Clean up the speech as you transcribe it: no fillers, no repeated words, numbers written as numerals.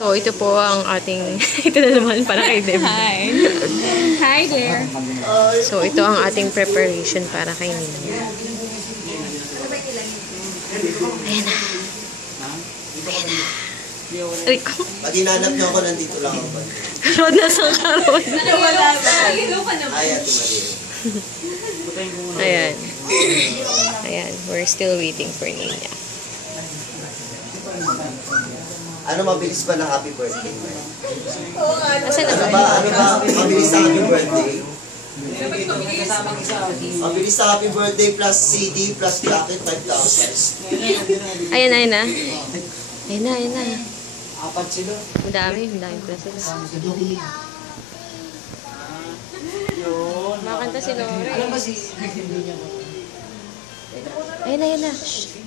So, ito po ang ating, ito na naman para kay Deb. Hi. Hi there. So, ito ang ating preparation para kay Nina. Ayan na. Ayan na. Rico. Pag hinanap niyo ako, nandito lang ako. Rod, nasaan ka, Rod? Wala ba? Ayan, tumali. Ayan. Ayan. We're still waiting for Nina. Ano mabilis ba na happy birthday? Asan na Ano ba? ba mabilis sa happy birthday? Mabilis sa happy birthday plus CD plus bracket 5,000. Ayan, ayan na. Ayan na, ayan na. Apat sila. Ang dami places. Makanta si Lore. Ano ba si... Ayan na, ayan na. Shh.